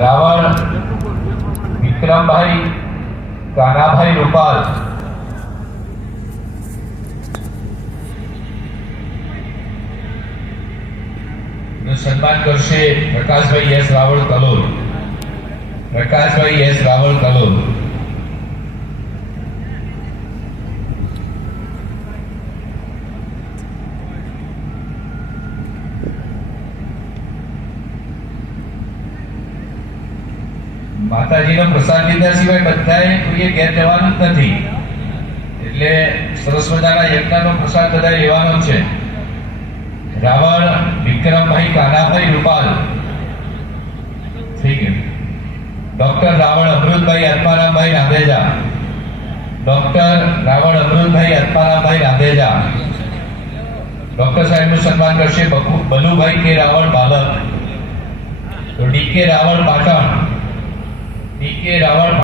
રાવળ વિક્રમભાઈ કાનાભાઈ રૂપાલ, નું સન્માન કરશે પ્રકાશભાઈ એસ રાવળ કલોલ. પ્રકાશભાઈ એસ રાવળ કલોલ. માતાજીનો પ્રસાદ લીધા સિવાય બધાએ કોઈએ ઘેર જવાનું જ નથી, એટલે સરસ મજાના યજ્ઞનો પ્રસાદ બધાએ લેવાનો છે. રાવળ વિક્રમભાઈ કાનાભાઈ રૂપાલ થઈ ગયું. Doctor Raval Amrutbhai Atmarambhai Randheja. Doctor Raval Amrutbhai Atmarambhai Randheja. Doctor સાહેબનું સન્માન કરશે બલુભાઈ કે રાવળ બાલક. તો ડી કે રાવળ પાટણ. ડી કે રાવળ